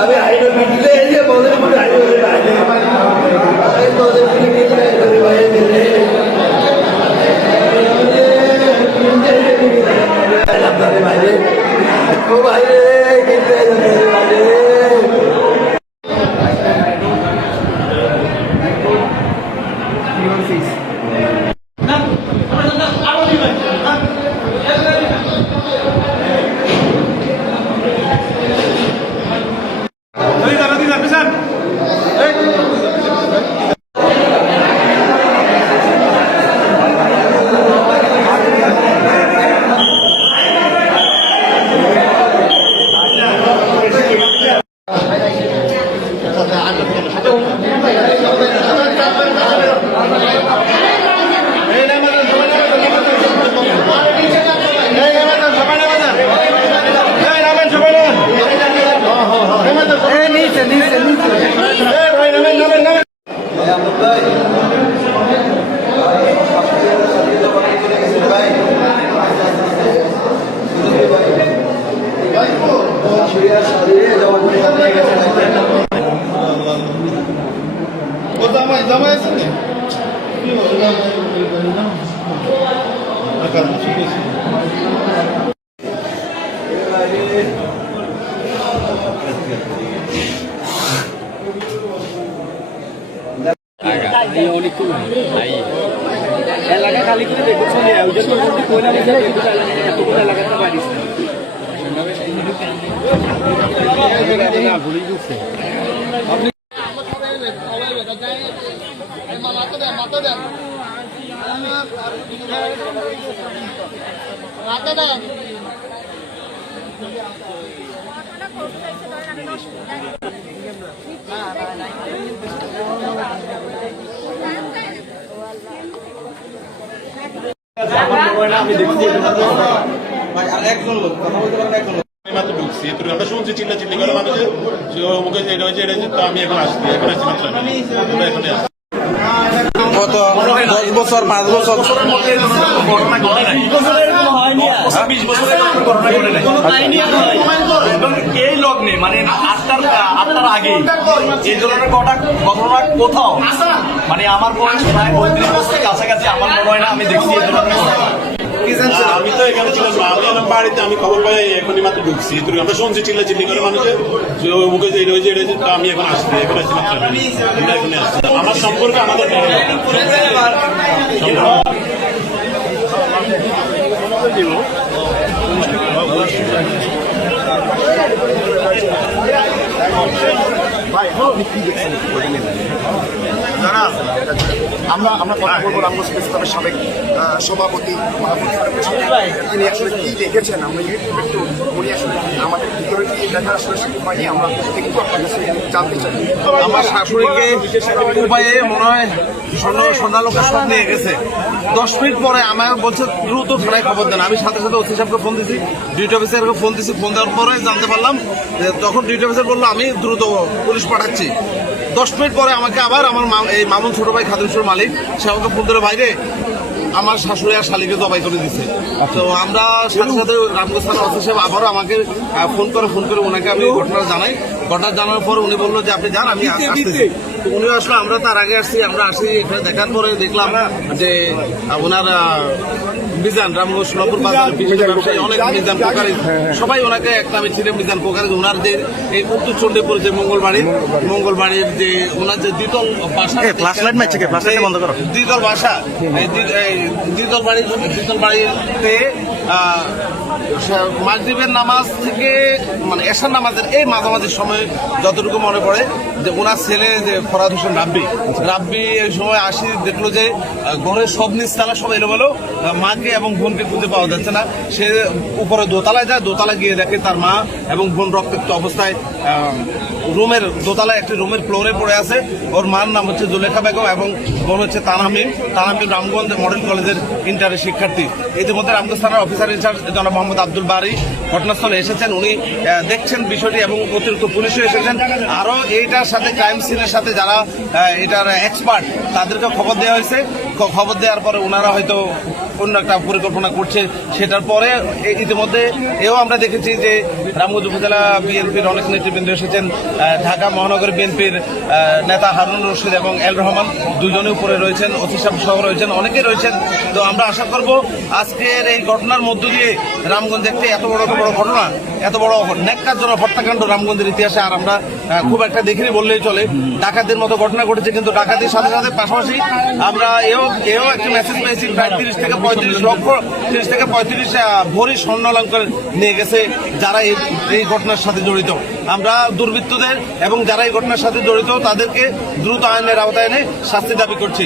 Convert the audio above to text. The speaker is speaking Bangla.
আমি আইনো বিটলে এই যে বলের মধ্যে আইনো এই বলের বিটলে করে ভাই দিলে আপনারে ভাইরে ও ভাইরে কিনতে ভাইরে এলাকা খালি করে দেখে চলে ওই জন্য কইলাম যে এতগুলো এলাকাতে পারিস না ভুলে গেছে আমি দেখছি একজন লোক কথা বলতে পারেন একজন লোক মাত্র ঢুকছি তো আমরা শুনছি চিল্লা চিল্লি করে মানুষের মুখে এটা হয়েছে তো আমি এখন আসছি মাত্র আমরা এখন আসছি গত 10 বছর 5 বছর ঘটনা ঘটে নাই 20 বছরের ঘটনা ঘটে নাই এবং এই লগ্নে মানে আটটার আগে এই ধরনের ঘটনা কোথাও মানে আমার বয়স প্রায় 35 বছরের কাছাকাছি আমার মনে হয় না আমি দেখছি এই ধরনের আমি তো এখানে ছিলাম আমি এলাম বাড়িতে আমি খবর পাই এখনই মাত্র ঢুকছি তো আমরা শুনছি চিল্লা চিল্লি করে মানুষের মুখে যে এটা হয়েছে তো আমি এখন আসছি মাত্র আমরা এখানে আসছি আমার সম্পর্কে আমাদের আমরা কথা বলবো রামগঞ্জ প্রেস ক্লাবের সাবেক সভাপতি তিনি আসলে কি দেখেছেন আমরা একটু উনি আসলে আমাদের ভিতরে কি দেখা আসলে হয়নি আমরা একটু আপনার কাছে জানতে চাই। আমার শাশুড়িকে উপায়ে মনে হয় স্বর্ণালোকের সব নিয়ে গেছে 10 মিনিট পরে আমার বলছে দ্রুত থানায় খবর দেন। আমি সাথে সাথে ওসি সাহেবকে ফোন দিছি, ডিউটি অফিসারকে ফোন দিছি। ফোন দেওয়ার পরে জানতে পারলাম যে তখন ডিউটি অফিসার বললো আমি দ্রুত পুলিশ পাঠাচ্ছি। 10 মিনিট পরে আমাকে আবার আমার এই মামুন ছোট ভাই খাদিমসুর মালিক সে আমাকে ফোন করে বাইরে আমার শাশুড়ি আর শালিকে জবাই করে দিচ্ছে। তো আমরা সাথে সাথে রামগঞ্জ থানার অফিস সাহেব আবারও আমাকে ফোন করে ওনাকে আমি ঘটনা জানাই। ঘটনা জানানোর পর উনি বললো যে আপনি যান, আমি আসতেছি। তো উনি আসলে আমরা তার আগে আসছি। আমরা আসি এখানে দেখার পরে দেখলাম যে ওনার মিজান রামগঞ্জ সোনাপুর বাজারের ব্যবসায়ী অনেক মিজান পোকারি সবাই ওনাকে একটা আমি ছিলাম মিজান পোকারি। ওনার যে এই উত্তর চণ্ডীপুর যে মঙ্গলবাড়ির যে ওনার যে দ্বিতল বাসা দ্বিতল বাসা দ্বিতল বাড়িতে মাগরিবের নামাজ থেকে মানে এশার নামাজের এই মাঝামাঝি সময় যতটুকু মনে পড়ে যে ওনার ছেলে যে ফরাদ হোসেন রাব্বি এই সময় আসি দেখলো যে ঘরের সব নিচতলা সব এলোমেলো, মাকে এবং বোনকে খুঁজে পাওয়া যাচ্ছে না। সে উপরে দোতলায় যায়, দোতলায় গিয়ে দেখে তার মা এবং বোন রক্তাক্ত অবস্থায় রুমের দোতলায় একটি রুমের ফ্লোরে পড়ে আছে। ওর মার নাম হচ্ছে জুলেখা বেগম এবং বোন হচ্ছে তানহামিম রামগঞ্জ মডেল কলেজের ইন্টারের শিক্ষার্থী। ইতিমধ্যে রামগঞ্জ থানার অফিসার ইনচার্জ জনাব মোহাম্মদ আব্দুল বারী ঘটনাস্থলে এসেছেন। উনি দেখছেন বিষয়টি এবং অতিরিক্ত পুলিশও এসেছেন। আরও এইটার সাথে ক্রাইম সিনের সাথে যারা এটার এক্সপার্ট তাদেরকে খবর দেওয়া হয়েছে। খবর দেওয়ার পরে ওনারা হয়তো অন্য একটা পরিকল্পনা করছে। সেটার পরে ইতিমধ্যে এও আমরা দেখেছি যে রামগঞ্জ উপজেলা বিএনপির অনেক নেতৃবৃন্দ এসেছেন। ঢাকা মহানগর বিএনপির নেতা হারুন রশিদ এবং এল রহমান দুজনে উপরে রয়েছেন, ওসি সাহেব সহ রয়েছেন, অনেকেই রয়েছেন। তো আমরা আশা করব আজকের এই ঘটনার মধ্য দিয়ে রামগঞ্জে একটি এত বড় ঘটনা, এত বড় ন্যাক্কারজনক হত্যাকাণ্ড রামগঞ্জের ইতিহাসে আর আমরা খুব একটা দেখিনি বললেই চলে। ডাকাতির মতো ঘটনা ঘটেছে, কিন্তু ডাকাতির সাথে সাথে পাশাপাশি আমরা এও একটা মেসেজ পেয়েছি, প্রায় 30 থেকে 35 ভরি স্বর্ণালঙ্কার নিয়ে গেছে যারা এই ঘটনার সাথে জড়িত। আমরা দুর্বৃত্তদের এবং যারা এই ঘটনার সাথে জড়িত তাদেরকে দ্রুত আইনের আওতায় এনে শাস্তি দাবি করছি।